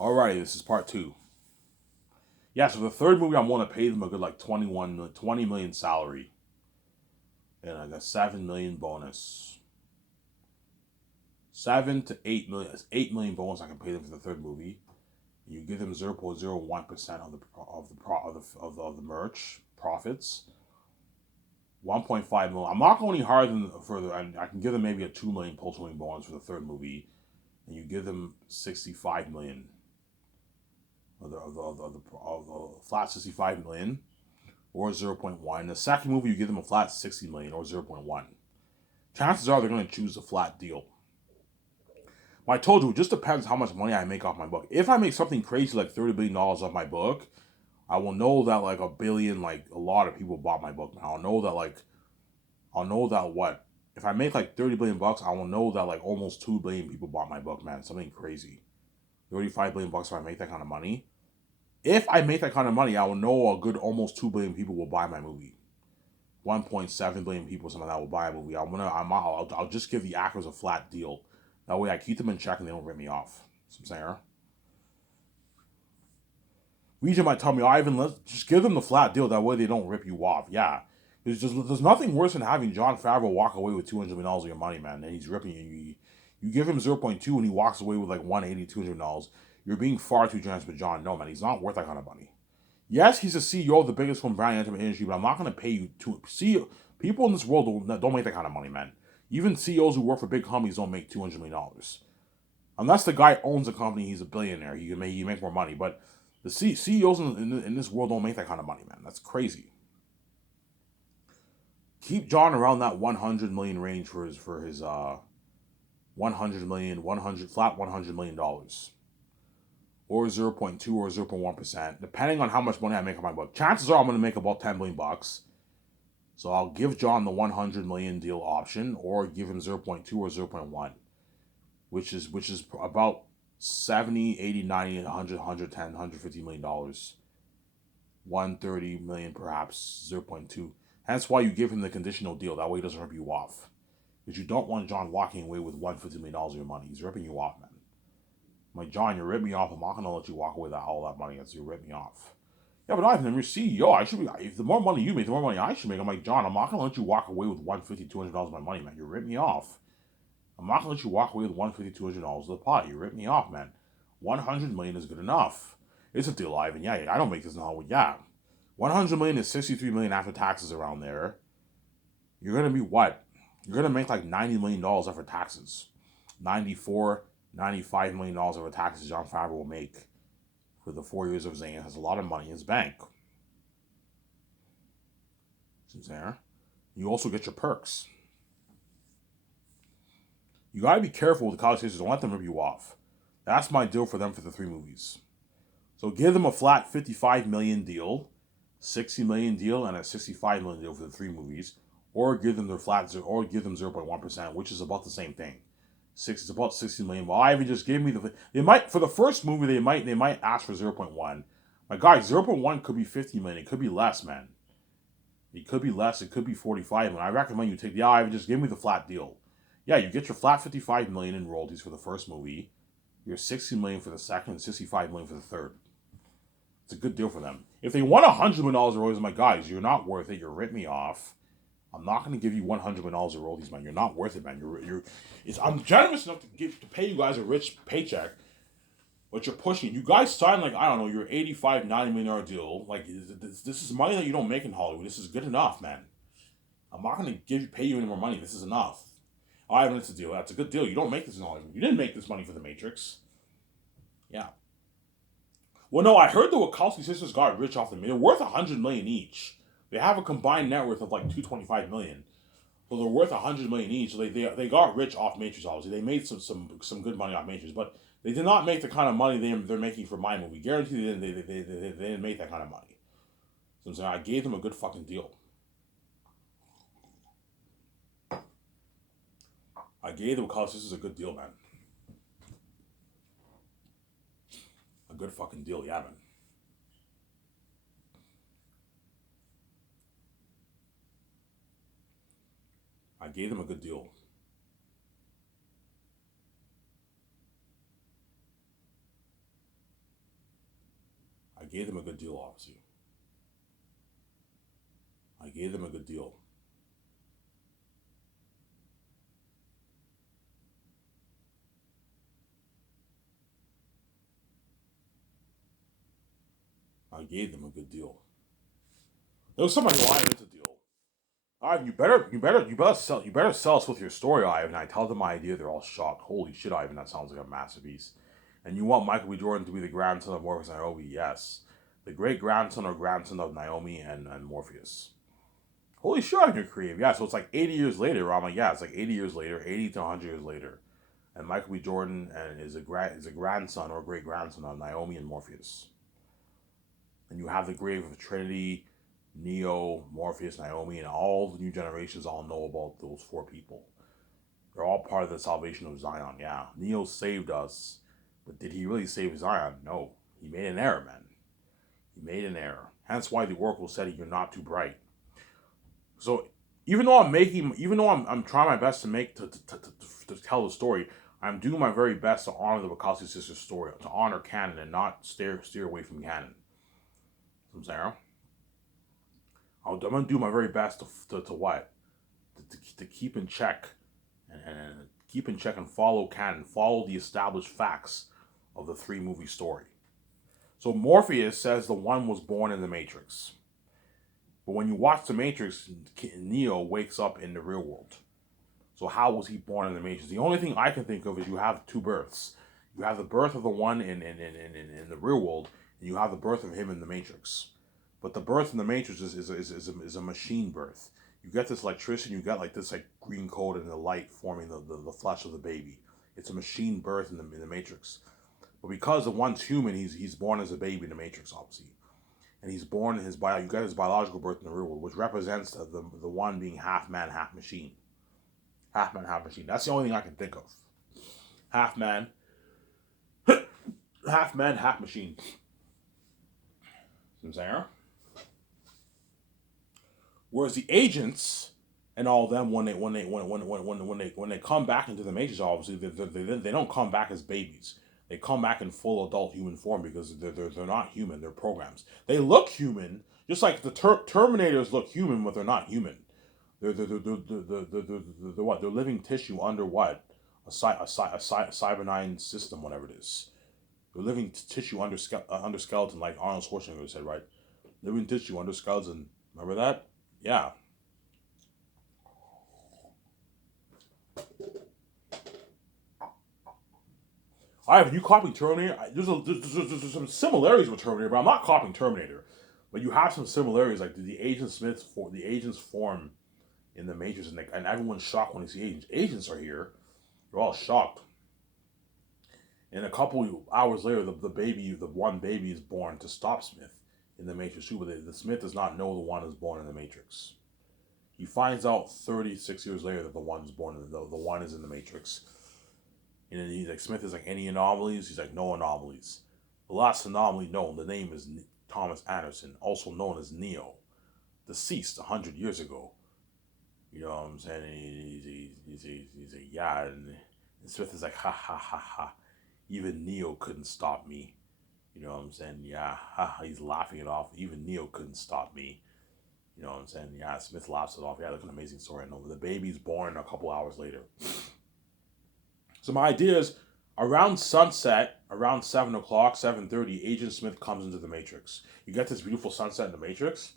Alrighty, this is part two. Yeah, so the third movie, I'm going to pay them a good like 20 million salary, and I got 7 million bonus. 7 to 8 million. That's 8 million bonus I can pay them for the third movie. You give them 0.01% of the merch profits. 1.5 million. I'm not going any higher than further. I can give them maybe a 2 million post-movie bonus for the third movie, and you give them 65 million of the flat 65 million or 0.1. The second movie, you give them a flat 60 million or 0.1. Chances are they're going to choose a flat deal. Well, I told you, it just depends how much money I make off my book. If I make something crazy like $30 billion off my book, I will know that like a billion, like a lot of people bought my book. I'll know that what? If I make like 30 billion bucks, I will know that like almost 2 billion people bought my book, man. Something crazy. 35 billion bucks if I make that kind of money. If I make that kind of money, I will know a good almost 2 billion people will buy my movie. 1.7 billion people, something like that, will buy a movie. I'll just give the actors a flat deal. That way I keep them in check and they don't rip me off. That's what I'm saying. Regent might tell me, Ivan, let's just give them the flat deal. That way they don't rip you off. Yeah. There's nothing worse than having Jon Favreau walk away with $200 million of your money, man. And he's ripping you. You give him 0.2 and he walks away with like 180, $200. You're being far too generous with John. No, man, he's not worth that kind of money. Yes, he's a CEO of the biggest film brand entertainment industry, but I'm not going to pay you to see people in this world don't make that kind of money, man. Even CEOs who work for big companies don't make $200 million. Unless the guy owns a company, he's a billionaire. He make more money. But the CEOs in this world don't make that kind of money, man. That's crazy. Keep John around that 100 million range for his 100 million, 100 flat $100 million, or 0.2 or 0.1%, depending on how much money I make on my book. Chances are I'm going to make about 10 million bucks. So I'll give John the 100 million deal option, or give him 0.2 or 0.1, which is about 70, 80, 90, 100, 110, 150 million dollars. 130 million perhaps, 0.2. Hence why you give him the conditional deal. That way he doesn't rip you off. Because you don't want John walking away with $150 million of your money. He's ripping you off, man. I'm like, John, you're ripping me off. I'm not going to let you walk away with all that money. That's you rip me off. Yeah, but Ivan, I'm your CEO. I should be. If the more money you make, the more money I should make. I'm like, John, I'm not gonna let you walk away with $150, $200 of my money, man. You rip me off. I'm not gonna let you walk away with $150, $200 of the pot. You rip me off, man. 100 million is good enough. It's a deal, Ivan. Yeah, I don't make this in Hollywood. Yeah, 100 million is 63 million after taxes around there. You're gonna be what? You're gonna make like $90 million after taxes. 94, $95 million after taxes. Jon Favreau will make for the 4 years of Zane. Has a lot of money in his bank. There. You also get your perks. You gotta be careful with the college cases. Don't let them rip you off. That's my deal for them for the three movies. So give them a flat 55 million deal, 60 million deal, and a 65 million deal for the three movies, or give them their flat or give them 0.1%, which is about the same thing. It's about 60 million. Well, Ivy just gave me they might for the first movie they might ask for 0.1. My guys, 0.1 could be 50 million. It could be less, man. It could be less. It could be 45. And I recommend you take the Ivy. Just give me the flat deal. Yeah, you get your flat 55 million in royalties for the first movie. Your 60 million for the second, and 65 million for the third. It's a good deal for them. If they want $100 million in royalties, my guys, you're not worth it. You're ripping me off. I'm not going to give you $100 million in royalties, man. You're not worth it, man. I'm generous enough to pay you guys a rich paycheck, but you're pushing. You guys sign like, I don't know, your 85, $90 million deal. Like, this is money that you don't make in Hollywood. This is good enough, man. I'm not going to pay you any more money. This is enough. I have a deal. That's a good deal. You don't make this in Hollywood. You didn't make this money for the Matrix. Yeah. Well, no, I heard the Wachowski sisters got rich off the They're worth $100 million each. They have a combined net worth of like $225 million. So they're worth $100 million each. So they got rich off Matrix. Obviously, they made some good money off Matrix, but they did not make the kind of money they're making for my movie. Guaranteed, they didn't make that kind of money. So I'm saying I gave them a good fucking deal. I gave the Wachowski sisters a good deal, man. A good fucking deal, yeah, man. I gave them a good deal. gave them a good deal, obviously. I gave them a good deal. I gave them a good deal. There was somebody lying with the deal. Ivan, you better sell us with your story, Ivan. I tell them my idea, they're all shocked. Holy shit, Ivan, that sounds like a masterpiece. And you want Michael B. Jordan to be the grandson of Morpheus and Naomi? Yes. The great grandson or grandson of Naomi and Morpheus. Holy shit, Ivan, you're creative. Yeah, so it's like 80 years later. I'm like, yeah, it's like 80 years later, 80 to 100 years later. And Michael B. Jordan is a grandson or great grandson of Naomi and Morpheus. And you have the grave of Trinity, Neo, Morpheus, Naomi, and all the new generations all know about those four people. They're all part of the salvation of Zion, yeah. Neo saved us, but did he really save Zion? No. He made an error, man. He made an error. Hence why the oracle said you're not too bright. So even though I'm trying my best to tell the story, I'm doing my very best to honor the Wachowski sisters' story, to honor canon and not steer away from canon. I'm saying, I'm gonna do my very best to what to keep in check and keep in check and follow canon, follow the established facts of the three movie story. So Morpheus says the one was born in the Matrix. But when you watch the Matrix, Neo wakes up in the real world. So how was he born in the Matrix? The only thing I can think of is you have two births. You have the birth of the one in the real world, and you have the birth of him in the Matrix. But the birth in the Matrix is a machine birth. You get this electricity, you get like this like green coat and the light forming the flesh of the baby. It's a machine birth in the Matrix. But because the one's human, he's born as a baby in the Matrix, obviously. And he's born in you get his biological birth in the real world, which represents the one being half man, half machine. Half man, half machine. That's the only thing I can think of. Half man, half machine. You know what I'm saying? Whereas the agents and all of them, when they come back into the Matrix, obviously they don't come back as babies. They come back in full adult human form because they're not human. They're programs. They look human, just like the Terminators look human, but they're not human. They're what? They're living tissue under what? A cybernetic system, whatever it is. They're living tissue under skeleton, like Arnold Schwarzenegger said, right? Living tissue under skeleton. Remember that? Yeah. Have you copying Terminator? There's some similarities with Terminator, but I'm not copying Terminator. But you have some similarities, like the agents form in the Matrix, and everyone's shocked when they see agents. Agents are here. They're all shocked. And a couple hours later, the one baby is born to stop Smith in the Matrix too. But the Smith does not know the one is born in the Matrix. He finds out 36 years later that the one is born in the one is in the Matrix. And he's like, Smith is like, any anomalies? He's like, no anomalies. The last anomaly known, the name is Thomas Anderson, also known as Neo, deceased 100 years ago. You know what I'm saying? He's a yeah, and Smith is like, ha ha ha ha. Even Neo couldn't stop me. You know what I'm saying? Yeah, ha, he's laughing it off. Even Neo couldn't stop me. You know what I'm saying? Yeah, Smith laughs it off. Yeah, that's an amazing story. I know. The baby's born a couple hours later. So my idea is, around sunset, around 7 o'clock, 7:30, Agent Smith comes into the Matrix. You get this beautiful sunset in the Matrix,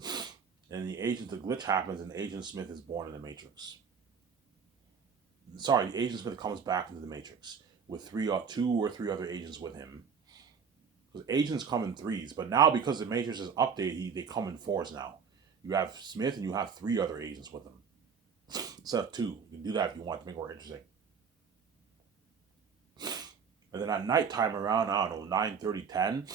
and the glitch happens, and Agent Smith is born in the Matrix. Sorry, Agent Smith comes back into the Matrix with two or three other agents with him. Because agents come in threes, but now because the Matrix is updated, they come in fours now. You have Smith and you have three other agents with them instead of two. You can do that if you want to make it more interesting. And then at nighttime, around, I don't know, 9:30, 10,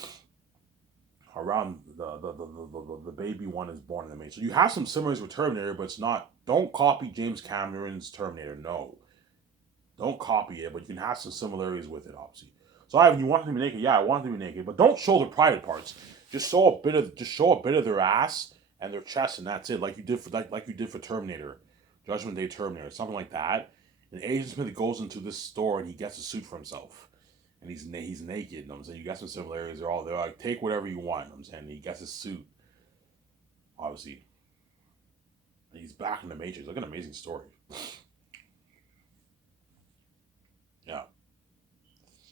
around the baby one is born in the Matrix. So you have some similarities with Terminator, but it's not. Don't copy James Cameron's Terminator. No, don't copy it, but you can have some similarities with it, obviously. So Ivan, you want them to be naked? Yeah, I want them to be naked, but don't show their private parts. Just show a bit of their ass and their chest, and that's it. Like you did for Terminator, Judgment Day Terminator, something like that. And Agent Smith goes into this store and he gets a suit for himself. and he's naked. You know what I'm saying? You got some similarities. They're like, take whatever you want. You know what I'm saying? He gets his suit, obviously. And he's back in the Matrix. Like an amazing story. Yeah.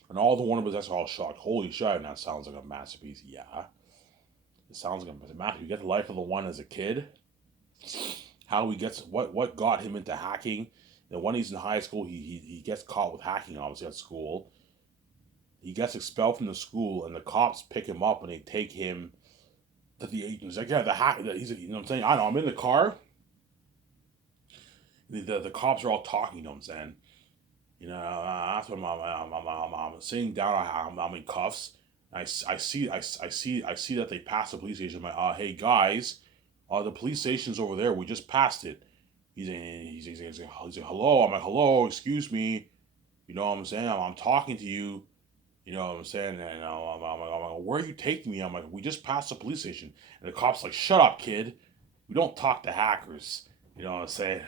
And all the Warner Bros. That's all shocked. Holy shit! And that sounds like a masterpiece. Yeah. It sounds like a masterpiece. You get the life of the one as a kid. How he gets what got him into hacking. And when he's in high school, he gets caught with hacking. Obviously at school, he gets expelled from the school, and the cops pick him up and they take him to the agent. He's like, yeah, the hack. He's like, you know what I'm saying? I know. I'm in the car. The cops are all talking. You know what I'm saying? You know, that's when I'm sitting down. I'm in cuffs. I see that they passed the police station. I'm like, hey guys, the police station's over there. We just passed it. He's like, hello. I'm like, hello, excuse me. You know what I'm saying? I'm talking to you. You know what I'm saying? And I'm like, where are you taking me? I'm like, we just passed the police station. And the cop's like, shut up, kid. We don't talk to hackers. You know what I'm saying?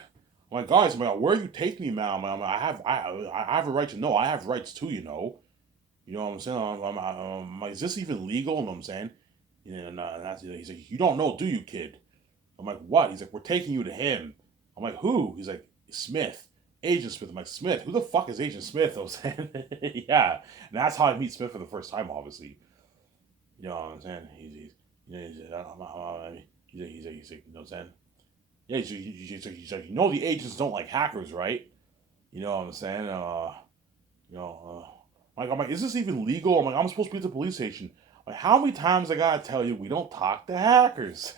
I'm like, guys, I'm like, where are you taking me, man? I have a right to know. I have rights too, you know. You know what I'm saying? I'm like, is this even legal? You know what I'm saying? And that's, he's like, you don't know, do you, kid? I'm like, what? He's like, we're taking you to him. I'm like, who? He's like, Smith. Agent Smith. I'm like, Smith? Who the fuck is Agent Smith? I was saying, yeah. And that's how I meet Smith for the first time, obviously. You know what I'm saying? He's like, you know what I'm saying? Yeah, he's like, you know the agents don't like hackers, right? You know what I'm saying? You know, I'm like, is this even legal? I'm like, I'm supposed to be at the police station. Like, how many times I gotta tell you we don't talk to hackers?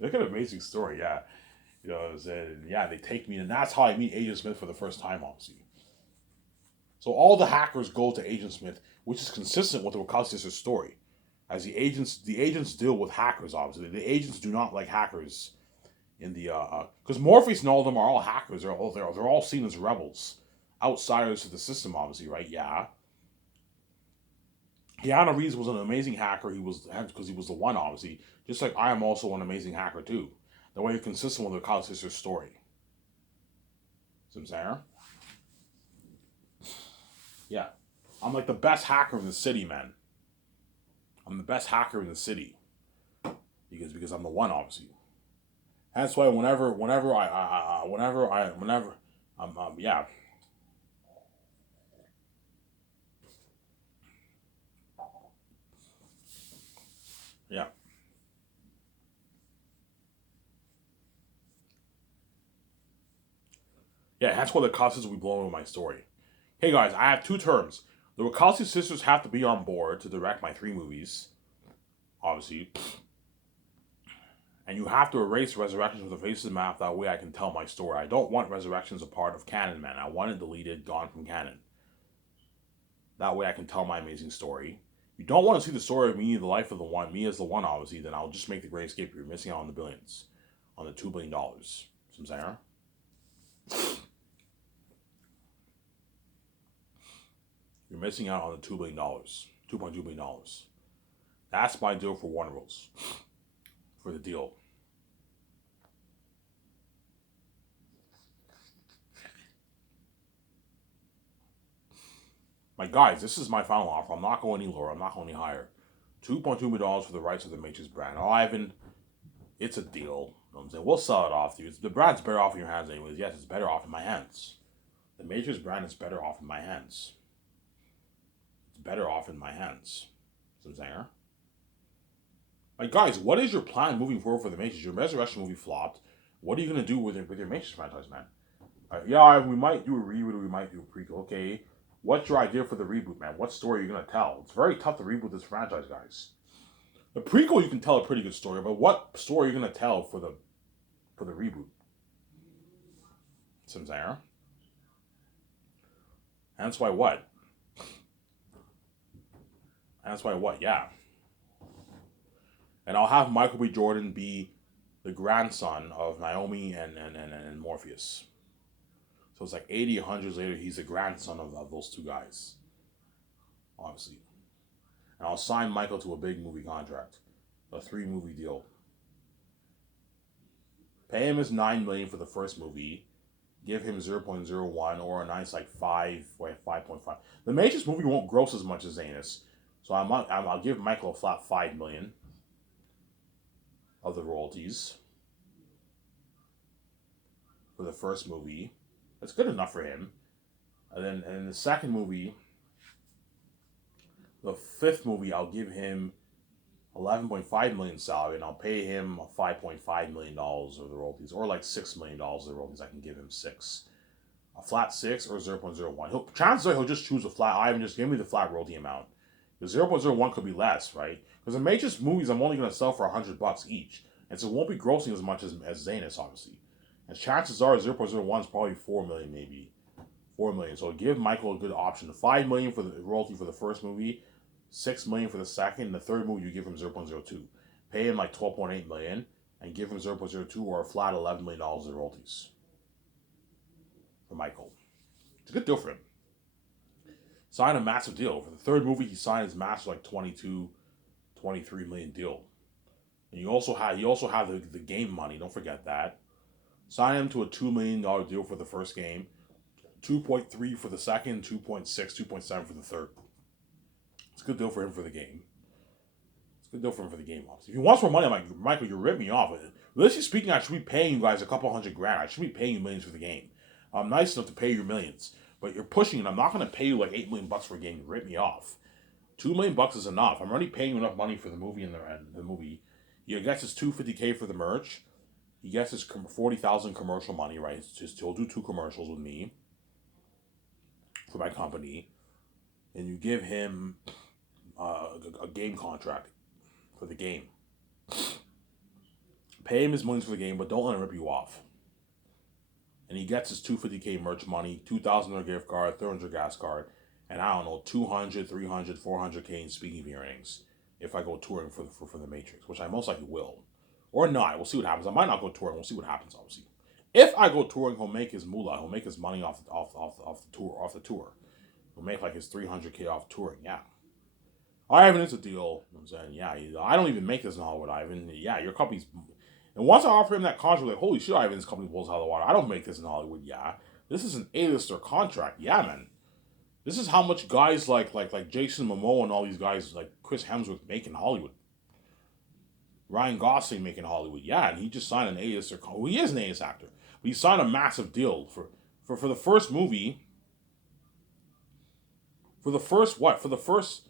Look at an amazing story, yeah. You know what I'm saying? Yeah, they take me, and that's how I meet Agent Smith for the first time, obviously. So all the hackers go to Agent Smith, which is consistent with the Wachowski sisters' story. As the agents deal with hackers, obviously. The agents do not like hackers in the because Morpheus and all of them are all hackers. They're all seen as rebels, outsiders of the system, obviously, right? Yeah. Keanu Reeves was an amazing hacker. He was because he was the one, obviously. Just like I am also an amazing hacker too. The way it's consistent with the Wachowski sisters' story. See what I'm saying? Yeah. I'm like the best hacker in the city, man. I'm the best hacker in the city because I'm the one, obviously. That's why whenever yeah, yeah, yeah. That's why the Wachowskis will be blown with my story. Hey guys, I have two terms. The Wachowski sisters have to be on board to direct my three movies, obviously, and you have to erase Resurrections with the Faces map. That way, I can tell my story. I don't want Resurrections a part of canon, man. I want it deleted, gone from canon. That way I can tell my amazing story. You don't want to see the story of me, the life of the one, me as the one, obviously, then I'll just make the Great Escape. You're missing out on the billions. On the $2 billion. See what I'm saying? You're missing out on the $2 billion. $2.2 billion. That's my deal for Warner Bros. For the deal. My guys, this is my final offer. I'm not going any lower. I'm not going any higher. $2.2 million for the rights of the Matrix brand. Oh, Ivan, it's a deal. You know what I'm saying? We'll sell it off to you. The brand's better off in your hands anyways. Yes, it's better off in my hands. The Matrix brand is better off in my hands. It's better off in my hands. See what I'm saying? Like, guys, what is your plan moving forward for the Matrix? Your Resurrection movie flopped. What are you going to do with your Matrix franchise, man? Yeah, we might do a reboot or we might do a prequel. Okay, what's your idea for the reboot, man? What story are you going to tell? It's very tough to reboot this franchise, guys. The prequel, you can tell a pretty good story, but what story are you going to tell for the reboot? See what I'm saying? And that's why what? And that's why what? Yeah. And I'll have Michael B. Jordan be the grandson of Naomi and Morpheus. So it's like 80, 100 years later, he's the grandson of those two guys, obviously. And I'll sign Michael to a big movie contract, a 3-movie deal. Pay him his $9 million for the first movie. give him 0.01 or a nice like 5.5. The Matrix movie won't gross as much as Zanus, so I'll give Michael a flat 5 million of the royalties for the first movie. That's good enough for him. And then in the second movie, the fifth movie, I'll give him 11.5 million salary, and I'll pay him $5.5 million of the royalties, or like $6 million of the royalties. I can give him six, a flat 6 or 0.01. Chances are he'll just choose a flat. I just give me the flat royalty amount. The 0.01 could be less, right? Because in Matrix movies, I'm only going to sell for $100 each, and so it won't be grossing as much as Zanus, obviously. And chances are 0.01 is probably 4 million, maybe 4 million. So give Michael a good option. 5 million for the royalty for the first movie, 6 million for the second. The third movie, you give him 0.02. Pay him like 12.8 million and give him 0.02 or a flat $11 million in royalties for Michael. It's a good deal for him. Sign a massive deal. For the third movie, he signed his massive like 22, 23 million deal. And you also have the game money. Don't forget that. Sign him to a $2 million deal for the first game, 2.3 for the second, 2.6, 2.7 for the third. It's a good deal for him for the game. It's a good deal for him for the game. Obviously. If he wants more money, I'm like, Michael, you're ripping me off. Realistically speaking, I should be paying you guys a couple $100,000. I should be paying you millions for the game. I'm nice enough to pay you millions, but you're pushing it. I'm not going to pay you like $8 million for a game. You rip me off. $2 million is enough. I'm already paying you enough money for the movie and the movie. He gets his $250K for the merch. He gets his 40,000 commercial money, right? It's just he'll do 2 commercials with me for my company, and you give him a game contract for the game. Pay him his millions for the game, but don't let him rip you off. And he gets his $250K merch money, $2,000 gift card, $300 gas card, and I don't know, 200, 300, 400K in speaking fee earnings if I go touring for the Matrix, which I most likely will. Or not, we'll see what happens. I might not go touring, we'll see what happens, obviously. If I go touring, he'll make his moolah, he'll make his money off the tour. He'll make like his 300K off touring, yeah. Ivan, it's a deal. I'm saying, yeah, I don't even make this in Hollywood, Ivan. Yeah, your company's. And once I offer him that contract, like, holy shit, Ivan, this company blows out of the water. I don't make this in Hollywood, yeah. This is an A-lister contract, yeah, man. This is how much guys like Jason Momoa and all these guys, like Chris Hemsworth, make in Hollywood. Ryan Gosling making Hollywood, yeah, and he just signed an A-lister. Well, he is an A-list actor, but he signed a massive deal for the first movie. For the first what? For the first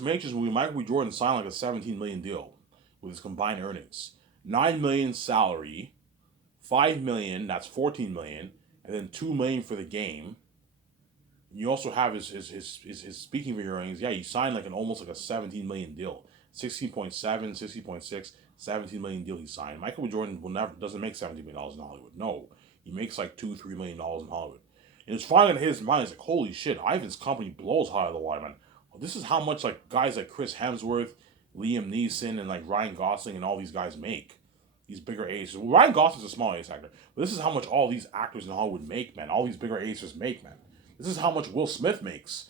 Matrix movie, Michael B. Jordan signed like a 17 million deal with his combined earnings. 9 million salary, 5 million, that's 14 million, and then 2 million for the game. And you also have his speaking fee earnings. Yeah, he signed like almost like a 17 million deal. 16.7, 60.6, 17 million deal he signed. Michael B. Jordan doesn't make $17 million in Hollywood. No. He makes like $2-3 million in Hollywood. And it's finally in his mind, it's like, holy shit, Ivan's company blows high out of the water, man. This is how much like guys like Chris Hemsworth, Liam Neeson, and like Ryan Gosling and all these guys make. These bigger acers. Well, Ryan Gosling's a small ace actor, but this is how much all these actors in Hollywood make, man. All these bigger acers make, man. This is how much Will Smith makes.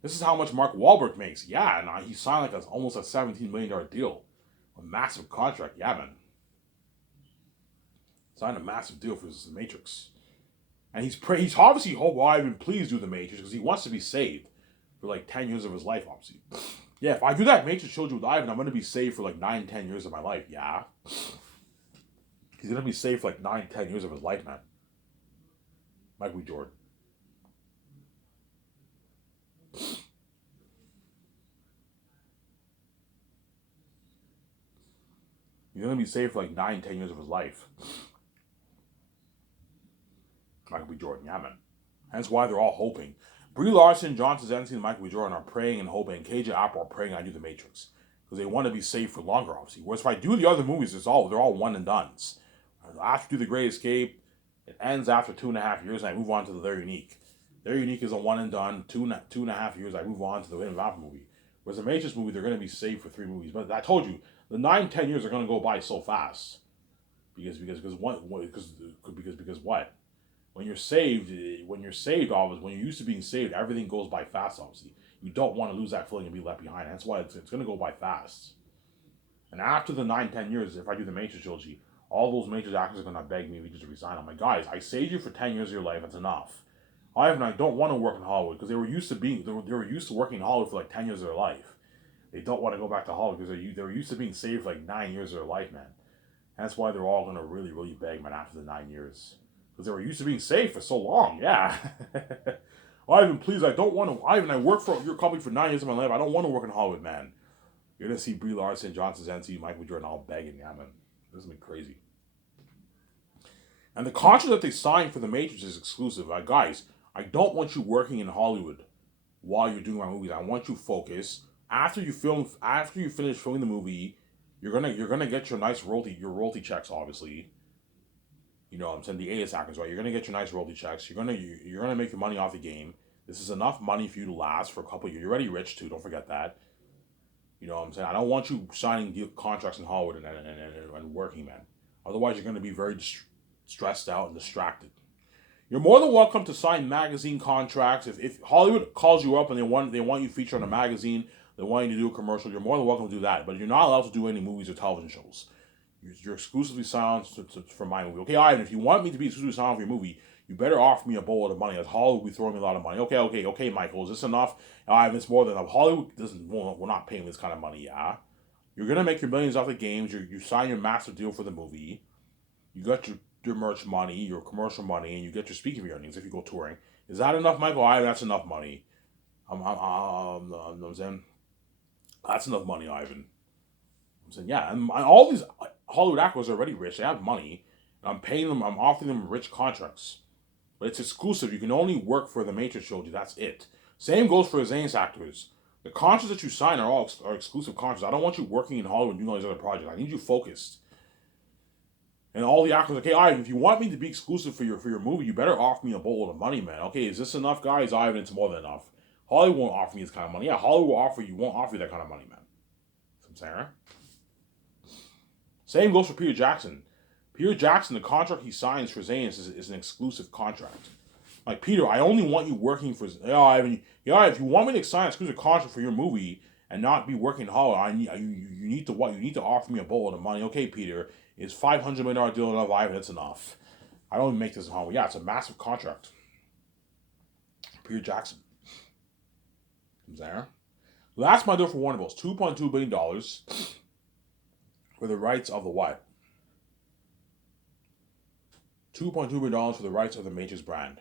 This is how much Mark Wahlberg makes. Yeah, and he signed like almost a $17 million deal. A massive contract. Yeah, man. Signed a massive deal for The Matrix. And he's obviously Ivan, please do The Matrix because he wants to be saved for like 10 years of his life, obviously. Yeah, if I do that Matrix trilogy with Ivan, I'm going to be saved for like 9-10 years of my life. Yeah. He's going to be saved for like 9-10 years of his life, man. Michael B. Jordan. He's going to be saved for like 9-10 years of his life. Michael B. Jordan, yeah, man. Hence why they're all hoping. Brie Larson, John Krasinski, and Michael B. Jordan are praying and hoping, and KJ Apple are praying I do The Matrix. Because they want to be safe for longer, obviously. Whereas if I do the other movies, they're all one and dones. After The Great Escape, it ends after 2.5 years, and I move on to They're Unique. They're Unique is a one and done. 2.5 years, I move on to the Hidden Valley movie. Whereas the Matrix movie, they're going to be safe for 3 movies. But I told you, the 9-10 years are going to go by so fast. Because what? When you're saved, always, when you're used to being saved, everything goes by fast, obviously. You don't want to lose that feeling and be left behind. That's why it's going to go by fast. And after the 9-10 years, if I do the Matrix trilogy, All those major actors are gonna beg me to just resign. I'm like, guys, I saved you for 10 years of your life. That's enough. I don't want to work in Hollywood because they were used to working in Hollywood for like 10 years of their life. They don't want to go back to Hollywood because they were used to being saved for like 9 years of their life, man. And that's why they're all gonna really beg, man, after the 9 years because they were used to being saved for so long. Yeah. Ivan, please, I don't want to. Ivan, I worked for your company for 9 years of my life. I don't want to work in Hollywood, man. You're gonna see Brie Larson, Johnson Zenzi, Michael Jordan all begging, yeah, man. This is gonna be crazy. And the contract that they signed for the Matrix is exclusive. Guys, I don't want you working in Hollywood while you're doing my movies. I want you focused. After you finish filming the movie, you're gonna get your nice royalty checks, obviously. You know what I'm saying? The AS actors, right? You're gonna get your nice royalty checks. You're gonna make your money off the game. This is enough money for you to last for a couple of years. You're already rich too, don't forget that. You know what I'm saying? I don't want you signing contracts in Hollywood and working, man. Otherwise, you're going to be very stressed out and distracted. You're more than welcome to sign magazine contracts. If Hollywood calls you up and they want you featured on a magazine, they want you to do a commercial, you're more than welcome to do that. But you're not allowed to do any movies or television shows. You're exclusively signed for my movie. Okay, Ivan, if you want me to be exclusively signed for your movie, you better offer me a boatload of money. As Hollywood will be throwing me a lot of money. Okay, Michael, is this enough? Ivan, it's more than enough. Hollywood doesn't. We're not paying this kind of money. Yeah, you're gonna make your millions off the games. You sign your massive deal for the movie. You got your merch money, your commercial money, and you get your speaking earnings if you go touring. Is that enough, Michael? Ivan, that's enough money. I'm saying that's enough money, Ivan. I'm saying yeah, and all these Hollywood actors are already rich. They have money. And I'm paying them. I'm offering them rich contracts. But it's exclusive. You can only work for the Matrix trilogy. That's it. Same goes for Zane's actors. The contracts that you sign are exclusive contracts. I don't want you working in Hollywood doing all these other projects. I need you focused. And all the actors, okay, Ivan, if you want me to be exclusive for your movie, you better offer me a boatload of money, man. Okay, is this enough, guys? Ivan, it's more than enough. Hollywood won't offer me this kind of money. Yeah, Hollywood won't offer you that kind of money, man. I'm saying, right? Same goes for Peter Jackson. Peter Jackson, the contract he signs for Zane's is an exclusive contract. Like, Peter, I only want you working for. If you want me to sign an exclusive contract for your movie and not be working in Hollywood, you need to what? You need to offer me a boatload of money. Okay, Peter, is $500 million deal enough? Ivan, it's enough. I don't even make this in Hollywood. Yeah, it's a massive contract. Peter Jackson. Comes there. Last my deal for Warner Bros. $2.2 billion for the rights of the what? $2.2 billion for the rights of the Matrix brand.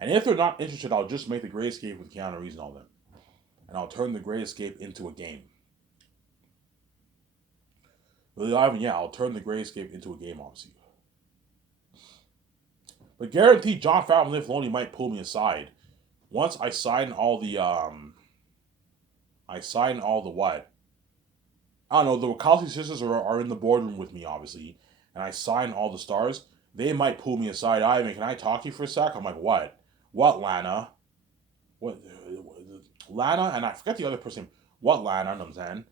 And if they're not interested, I'll just make the Great Escape with Keanu Reeves and all them. And I'll turn the Great Escape into a game. Really, Ivan, yeah, I'll turn the Great Escape into a game, obviously. But guaranteed, Jon Favreau and Dave Filoni might pull me aside. Once I sign all the, what? I don't know, the Wachowski sisters are in the boardroom with me, obviously. And I sign all the stars. They might pull me aside. Ivan, can I talk to you for a sec? I'm like, what? What, Lana? What? Lana? And I forget the other person. What, Lana? You know what I'm saying?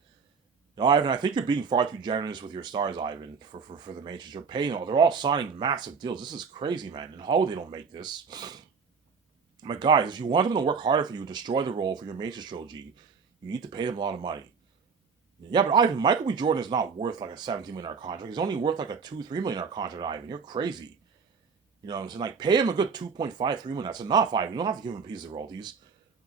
No, Ivan, I think you're being far too generous with your stars, Ivan, for the Matrix. You're paying all. They're all signing massive deals. This is crazy, man. In Hollywood, they don't make this. My guys, if you want them to work harder for you, destroy the role for your Matrix trilogy, you need to pay them a lot of money. Yeah, but Ivan, Michael B. Jordan is not worth like a $17 million contract. He's only worth like a $2-3 million contract, Ivan. You're crazy. You know what I'm saying? Like, pay him a good $2.5-3 million. That's enough, Ivan. You don't have to give him a piece of royalties.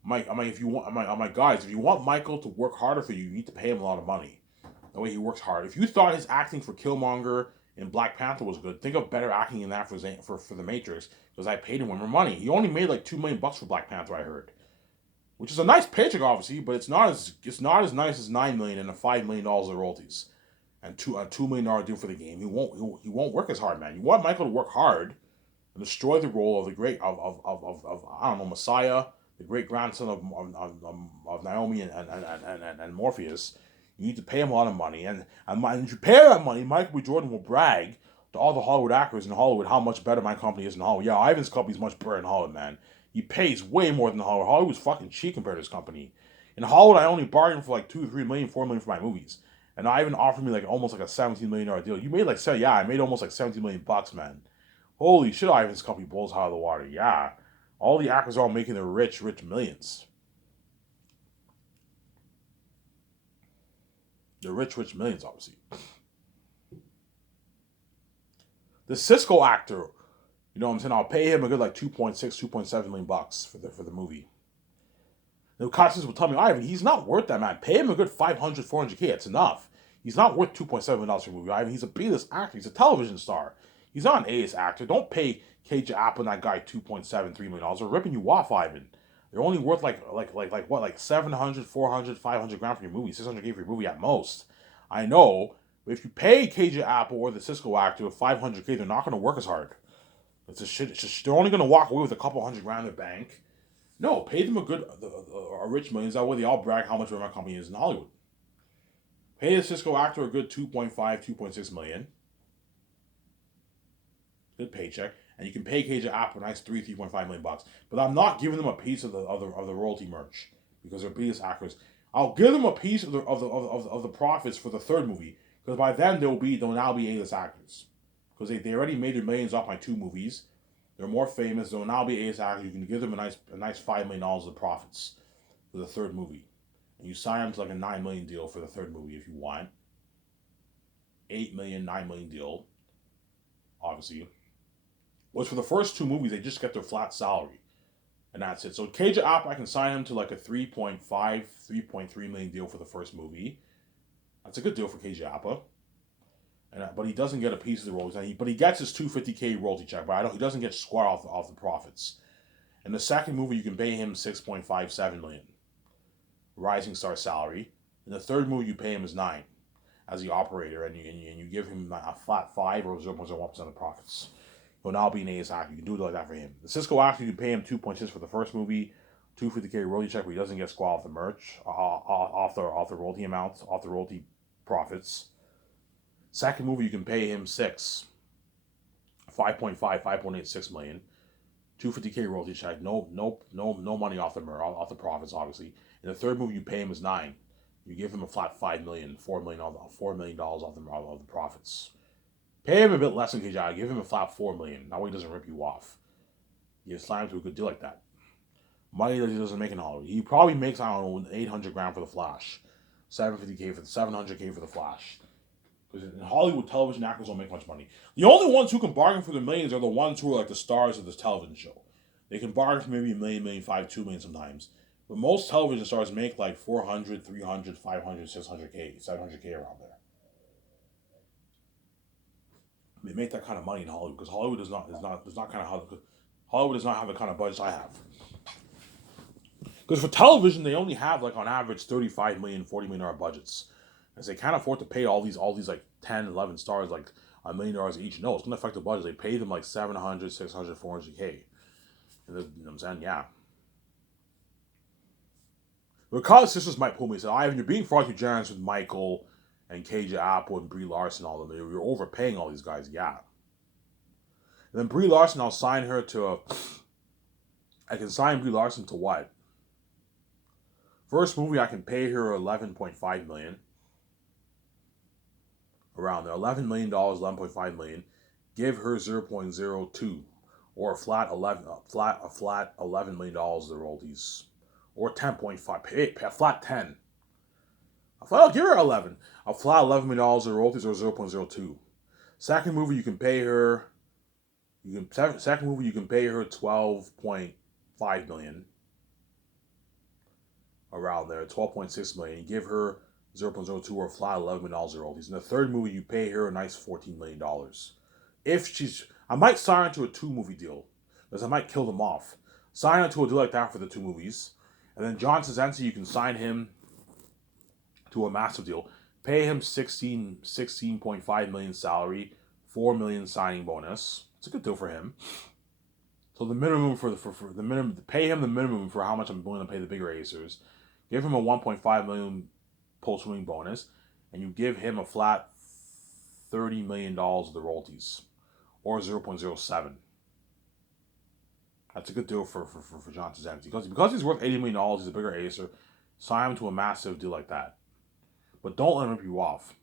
If you want, guys, if you want Michael to work harder for you, you need to pay him a lot of money. That way he works hard. If you thought his acting for Killmonger in Black Panther was good, think of better acting in that for the Matrix, because I paid him more money. He only made like $2 million for Black Panther, I heard. Which is a nice paycheck, obviously, but it's not as nice as $9 million and a $5 million of royalties, and a $2 million deal for the game. He won't work as hard, man. You want Michael to work hard and destroy the role of the great of I don't know, Messiah, the great grandson of Naomi and Morpheus. You need to pay him a lot of money, and if you pay that money, Michael B. Jordan will brag to all the Hollywood actors in Hollywood how much better my company is in Hollywood. Yeah, Ivan's company is much better in Hollywood, man. He pays way more than Hollywood. Hollywood's fucking cheap compared to his company. In Hollywood, I only bargained for like $2-3 million, $4 million for my movies, and Ivan offered me like almost like a $17 million deal. You made like I made almost like $17 million, man. Holy shit, Ivan's company blows out of the water. Yeah, all the actors are all making their rich millions. They're rich millions, obviously. The Cisco actor, you know what I'm saying? I'll pay him a good like 2.6, 2.7 million bucks for the movie. The costumes will tell me, Ivan, he's not worth that, man. Pay him a good 500, 400K. It's enough. He's not worth $2.7 for a movie, Ivan. He's a B-list actor. He's a television star. He's not an A-list actor. Don't pay KJ Apple and that guy $2.73 million. They're ripping you off, Ivan. They're only worth like 700, 400, 500 grand for your movie, 600K for your movie at most. I know, but if you pay KJ Apple or the Cisco actor 500K, they're not going to work as hard. It's a shit. It's just, they're only going to walk away with a couple hundred grand in the bank. No, pay them a rich millions. That way they all brag how much of my company is in Hollywood. Pay the Cisco actor a good 2.5, 2.6 million. Good paycheck. And you can pay KJ Apple a nice 3.5 million bucks. But I'm not giving them a piece of the royalty merch because they're biggest actors. I'll give them a piece of the profits for the third movie because by then they'll now be A-list actors because they already made their millions off my two movies. They're more famous. They'll now be A-list actors. You can give them a nice $5 million of profits for the third movie, and you sign them to like a $9 million deal for the third movie if you want. $8 million, $9 million deal, obviously. Whereas for the first two movies, they just get their flat salary, and that's it. So KJ Apple, I can sign him to like a 3.5, 3.3 million deal for the first movie. That's a good deal for KJ Apple. But he doesn't get a piece of the royalties. But he gets his $250K royalty check. But he doesn't get square off the profits. In the second movie, you can pay him $6.57 million, rising star salary. In the third movie, you pay him as $9 million as the operator, and you give him a flat 5 or 0.01% of profits. He'll now be an A-list actor. You can do it like that for him. The Cisco actor, you can pay him 2.6 for the first movie, $250K royalty check, but he doesn't get square off the merch, off the royalty amounts, off the royalty profits. Second movie, you can pay him 5.5, 5.86 million, $250K royalty check, no money off the profits, obviously. In the third movie, you pay him as $9 million. You give him a flat $5 million, $4 million off the profits. Pay him a bit less than KJ. Give him a flat $4 million. That way he doesn't rip you off. You slide him to a good deal like that. Money that he doesn't make in Hollywood. He probably makes, I don't know, 800 grand for the Flash, 700K for the Flash. Because in Hollywood, television actors don't make much money. The only ones who can bargain for the millions are the ones who are like the stars of this television show. They can bargain for maybe $1 million, $1.5 million, $2 million sometimes. But most television stars make like 400, 300, 500, 600K, 700K around there. They make that kind of money in Hollywood because Hollywood does not have the kind of budget I have. Because for television, they only have like on average $35 million, $40 million budgets. As they can't afford to pay all these like 10, 11 stars like $1 million each. No, it's going to affect the budget. They pay them like 700, 600, 400K. And you know what I'm saying? Yeah. The college sisters might pull me and say, Ivan, you're being far too generous with Michael and KJ Apple and Brie Larson, all of them. You're overpaying all these guys. Yeah. And then Brie Larson, I'll sign her to I can sign Brie Larson to what? First movie, I can pay her $11.5 million. Around there, $11 million, $11.5 million. Give her 0.02 or a flat $11 million of the royalties, or 10.5. A flat 10. I'll give her 11. A flat $11 million of the royalties or 0.02. Second movie, you can pay her. Second movie, you can pay her $12.5 million. Around there, $12.6 million. You give her 0.02 or a flat $11 million of royalties. In the third movie, you pay her a nice $14 million. I might sign her to a 2-movie deal, because I might kill them off. Sign her to a deal like that for the 2 movies. And then John Krasinski, you can sign him to a massive deal. Pay him $16.5 million salary, $4 million signing bonus. It's a good deal for him. So the minimum for the minimum, pay him the minimum for how much I'm willing to pay the bigger acers. Give him a $1.5 million post-winning bonus, and you give him a flat $30 million of the royalties, or 0.07. That's a good deal for John Krasinski. Because he's worth $80 million, he's a bigger acer. Sign him to a massive deal like that. But don't let him rip you off.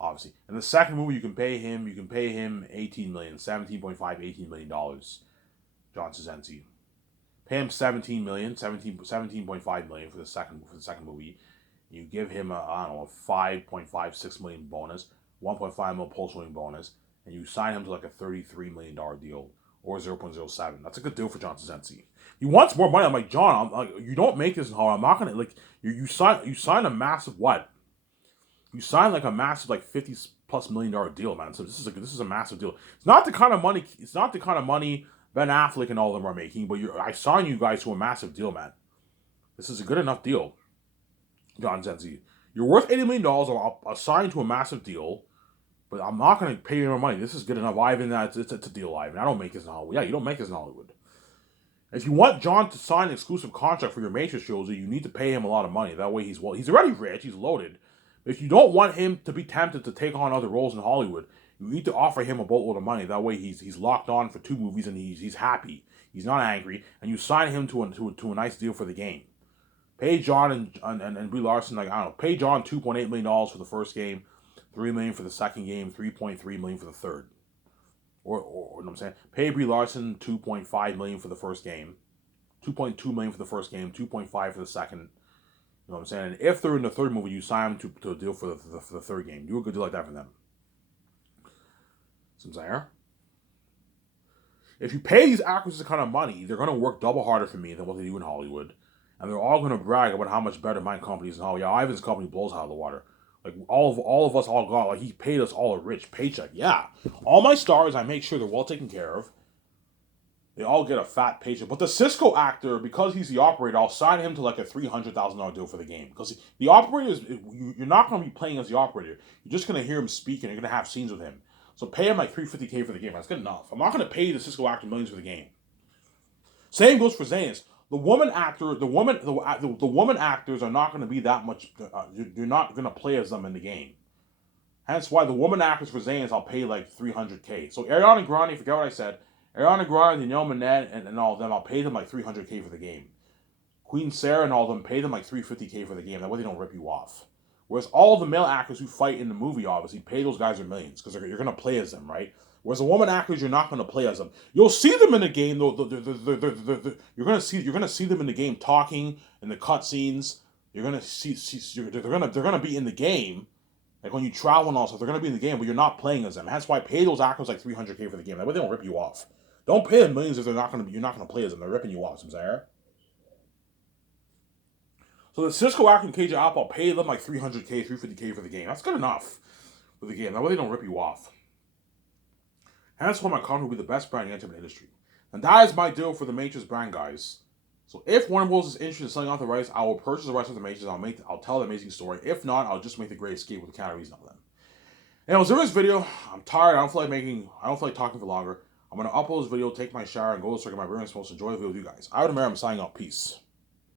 Obviously. In the second movie, you can pay him $18 million, $17.5 million, $18 million. John Krasinski. Pay him $17.5 million for the second movie. You give him a $5.56 million bonus, $1.5 million post-winning bonus, and you sign him to like a $33 million deal or 0.07. That's a good deal for John Sensi. He wants more money. I'm like, John, I'm like, you don't make this in Hollywood. I'm not gonna like you sign a massive what? You sign like a massive like $50+ million deal, man. So this is a massive deal. It's not the kind of money. It's not the kind of money Ben Affleck and all of them are making. But I sign you guys to a massive deal, man. This is a good enough deal, John Sensi. You're worth $80 million. I'll sign to a massive deal. But I'm not going to pay you more money. This is good enough. Ivan, it's a deal, Ivan. I don't make this in Hollywood. Yeah, you don't make this in Hollywood. If you want John to sign an exclusive contract for your Matrix trilogy, you need to pay him a lot of money. That way he's already rich, he's loaded. If you don't want him to be tempted to take on other roles in Hollywood, you need to offer him a boatload of money. That way he's locked on for 2 movies and he's happy. He's not angry. And you sign him to a nice deal for the game. Pay John and Brie Larson, like, I don't know, pay John $2.8 million for the first game, $3 million for the second game, $3.3 million for the third. Or you know what I'm saying? Pay Brie Larson $2.5 million for the first game, $2.2 million for the first game, $2.5 for the second. You know what I'm saying? And if they're in the third movie, you sign them to a deal for the third game. Do a good deal like that for them. See what I'm saying? If you pay these actors this kind of money, they're going to work double harder for me than what they do in Hollywood. And they're all going to brag about how much better my company is in Hollywood. Yeah, Ivan's company blows out of the water. Like, all of us all got, like, he paid us all a rich paycheck. Yeah. All my stars, I make sure they're well taken care of. They all get a fat paycheck. But the Cisco actor, because he's the operator, I'll sign him to like a $300,000 deal for the game. Because the operator you're not going to be playing as the operator. You're just going to hear him speak and you're going to have scenes with him. So pay him like $350K for the game. That's good enough. I'm not going to pay the Cisco actor millions for the game. Same goes for Zanus. The woman actors are not going to be that much. You're not going to play as them in the game. Hence why the woman actors for Zanus I'll pay like $300K. So Ariana Grande, forget what I said. Ariana Grande, Danielle Minette, and all of them, I'll pay them like $300K for the game. Queen Sarah and all of them, pay them like $350K for the game. That way they don't rip you off. Whereas all the male actors who fight in the movie, obviously, pay those guys their millions because you're going to play as them, right? Whereas the woman actors, you're not going to play as them. You'll see them in the game, though. You're going to see them in the game talking in the cutscenes. You're going to see they're going to be in the game. Like when you travel and all stuff, they're going to be in the game, but you're not playing as them. That's why I pay those actors like $300K for the game. That way they don't rip you off. Don't pay them millions if you're not going to play as them. They're ripping you off, Samsara. So the Cisco actor and KJ Apple, I'll pay them like $300K, $350K for the game. That's good enough for the game. That way they don't rip you off. And that's why my company will be the best brand in the entertainment industry. And that is my deal for the Matrix brand, guys. So if Warner Bros. Is interested in selling off the rights, I will purchase the rights of the Matrix. I'll tell the amazing story. If not, I'll just make the Great Escape with the Keanu Reeves of them. Anyways, in this video, I'm tired. I don't feel like talking for longer. I'm going to upload this video, take my shower, and go to my room. I'm supposed to enjoy the video with you guys. I would I'm signing out. Peace.